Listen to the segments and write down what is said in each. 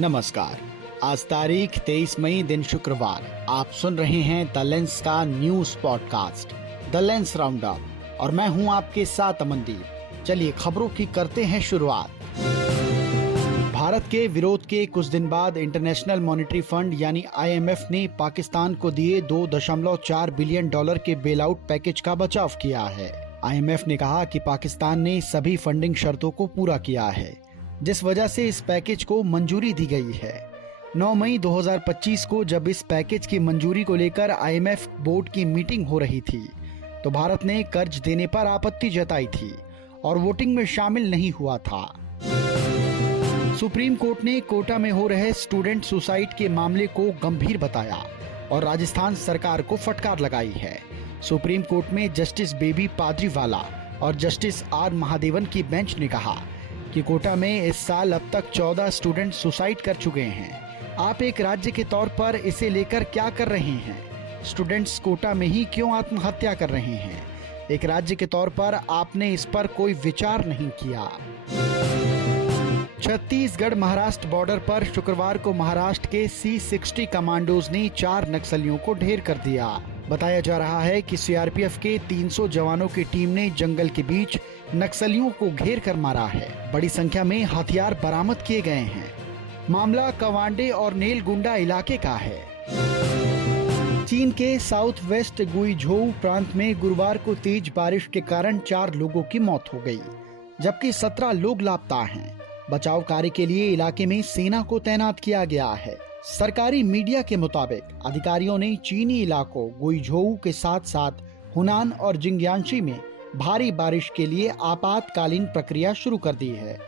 नमस्कार। आज तारीख 23 मई दिन शुक्रवार। आप सुन रहे हैं द लेंस का news podcast the lens round up और मैं हूं आपके साथ अमनदीप। चलिए खबरों की करते हैं शुरुआत। भारत के विरोध के कुछ दिन बाद इंटरनेशनल मॉनेटरी फंड यानी IMF ने पाकिस्तान को दिए $2.4 बिलियन के बेल आउट पैकेज का बचाव किया है। IMF ने कहा कि पाकिस्तान ने सभी फंडिंग शर्तों को पूरा किया है, जिस वजह से इस पैकेज को मंजूरी दी गई है। 9 मई 2025 को जब इस पैकेज की मंजूरी को लेकर IMF बोर्ड की मीटिंग हो रही थी, तो भारत ने कर्ज देने पर आपत्ति जताई थी और वोटिंग में शामिल नहीं हुआ था। सुप्रीम कोर्ट ने कोटा में हो रहे स्टूडेंट सुसाइड के मामले को गंभीर बताया और राजस्थान सरकार को फटकार लगाई है। सुप्रीम कोर्ट में जस्टिस बेबी पाद्रीवाला और जस्टिस R महादेवन की बेंच ने कहा कि कोटा में इस साल अब तक 14 स्टूडेंट सुसाइड कर चुके हैं। आप एक राज्य के तौर पर इसे लेकर क्या कर रहे हैं? स्टूडेंट्स कोटा में ही क्यों आत्महत्या कर रहे हैं? एक राज्य के तौर पर आपने इस पर कोई विचार नहीं किया। छत्तीसगढ़ महाराष्ट्र बॉर्डर पर शुक्रवार को महाराष्ट्र के C60 कमांडोज ने 4 नक्सलियों को ढेर कर दिया। बताया जा रहा है कि CRPF के 300 जवानों की टीम ने जंगल के बीच नक्सलियों को घेर कर मारा है। बड़ी संख्या में हथियार बरामद किए गए हैं। मामला कवांडे और नेलगुंडा इलाके का है। चीन के साउथ वेस्ट गुइझोउ प्रांत में गुरुवार को तेज बारिश के कारण 4 लोगों की मौत हो गई, जबकि 17 लोग लापता हैं। बचाव कार्य के लिए इलाके में सेना को तैनात किया गया है। सरकारी मीडिया के मुताबिक अधिकारियों ने चीनी इलाकों गुइझोउ के साथ साथ हुनान और जिंगयांशी में भारी बारिश के लिए आपातकालीन प्रक्रिया शुरू कर दी है।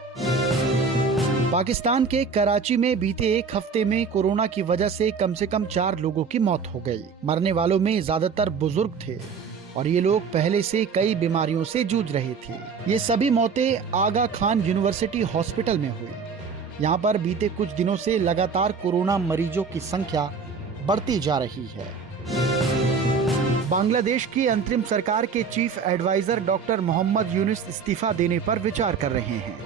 पाकिस्तान के कराची में बीते एक हफ्ते में कोरोना की वजह से कम 4 लोगों की मौत हो गई। मरने वालों में ज्यादातर बुजुर्ग थे और ये लोग पहले से कई बीमारियों से जूझ रहे थे। ये सभी मौतें आगा खान यूनिवर्सिटी हॉस्पिटल में हुई। यहाँ पर बीते कुछ दिनों से लगातार कोरोना मरीजों की संख्या बढ़ती जा रही है। बांग्लादेश की अंतरिम सरकार के chief adviser doctor Muhammad Yunus इस्तीफा देने पर विचार कर रहे हैं।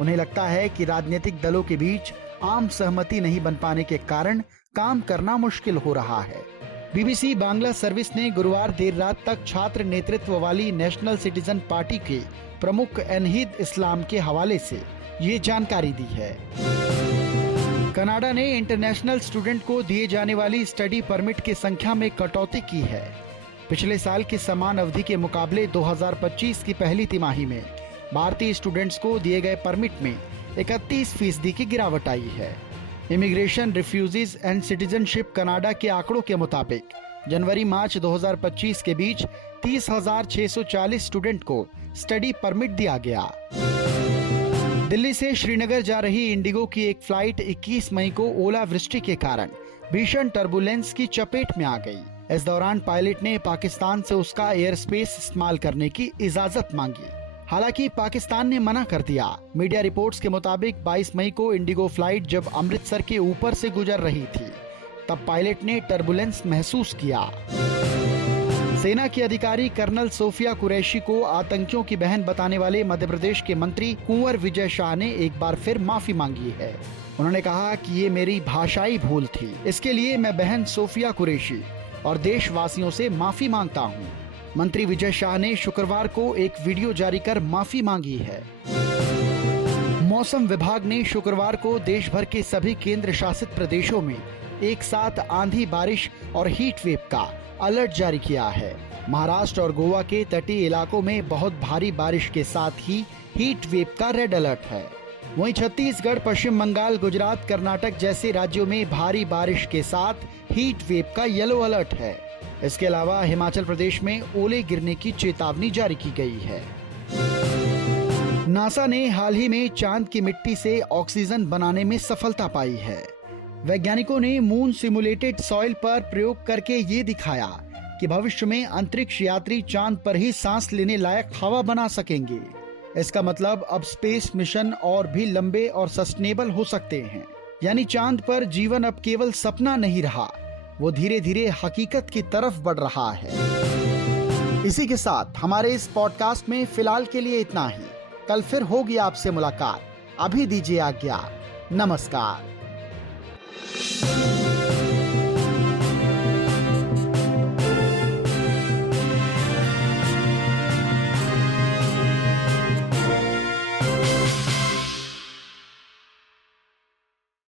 उन्हें लगता है कि राजनीतिक दलों के बीच आम सहमति नहीं बन पाने के कारण काम करना मुश्किल हो रहा है। BBC बांग्ला सर्विस ने गुरुवार देर रात तक छात्र नेतृत्व वाली नेशनल सिटीजन पार्टी के प्रमुख एनहिद इस्लाम के हवाले से ये जानकारी दी है। कनाडा ने इंटरनेशनल स्टूडेंट को दिए जाने वाली स्टडी परमिट की संख्या में कटौती की है। पिछले साल की समान अवधि के मुकाबले 2025 की पहली तिमाही में भारतीय स्टूडेंट्स को दिए गए परमिट में 31% की गिरावट आई है। Immigration, refugees and citizenship Canada के आंकड़ों के मुताबिक जनवरी-मार्च 2025 के बीच 30,640 स्टूडेंट को स्टडी परमिट दिया गया। दिल्ली से श्रीनगर जा रही इंडिगो की एक फ्लाइट 21 मई को ओलावृष्टि के कारण भीषण टर्बुलेंस की चपेट में आ गई। इस दौरान पायलट ने पाकिस्तान से उसका एयर स्पेस इस्तेमाल करने की इजाजत मांगी। हालांकि पाकिस्तान ने मना कर दिया। मीडिया रिपोर्ट्स के मुताबिक 22 मई को इंडिगो फ्लाइट जब अमृतसर के ऊपर से गुजर रही थी, तब पायलट ने टर्बुलेंस महसूस किया। सेना की अधिकारी कर्नल सोफिया कुरैशी को आतंकियों की बहन बताने वाले मध्य प्रदेश के मंत्री कुंवर विजय शाह ने एक बार फिर माफी मांगी है। उन्होंने कहा कि ये मेरी भाषाई भूल थी। इसके लिए मैं बहन सोफिया कुरैशी और देशवासियों से माफी मांगता हूँ। मंत्री विजय शाह ने शुक्रवार को एक वीडियो जारी कर माफी मांगी है। मौसम विभाग ने शुक्रवार को देश भर के सभी केंद्र शासित प्रदेशों में एक साथ आंधी, बारिश और हीट वेव का अलर्ट जारी किया है। महाराष्ट्र और गोवा के तटीय इलाकों में बहुत भारी बारिश के साथ ही हीट वेव का रेड अलर्ट है। वहीं छत्तीसगढ़, पश्चिम बंगाल, गुजरात, कर्नाटक जैसे राज्यों में भारी बारिश के साथ हीट वेव का येलो अलर्ट है। इसके अलावा हिमाचल प्रदेश में ओले गिरने की चेतावनी जारी की गई है। नासा ने हाल ही में चांद की मिट्टी से ऑक्सीजन बनाने में सफलता पाई है। वैज्ञानिकों ने मून सिमुलेटेड सॉइल पर प्रयोग करके ये दिखाया कि भविष्य में अंतरिक्ष यात्री चांद पर ही सांस लेने लायक हवा बना सकेंगे। इसका मतलब अब स्पेस मिशन और भी लंबे और सस्टेनेबल हो सकते हैं। यानी चांद पर जीवन अब केवल सपना नहीं रहा, वो धीरे धीरे हकीकत की तरफ बढ़ रहा है। इसी के साथ हमारे इस पॉडकास्ट में फिलहाल के लिए इतना ही। कल फिर होगी आपसे मुलाकात। अभी दीजिए आज्ञा। नमस्कार। हैं।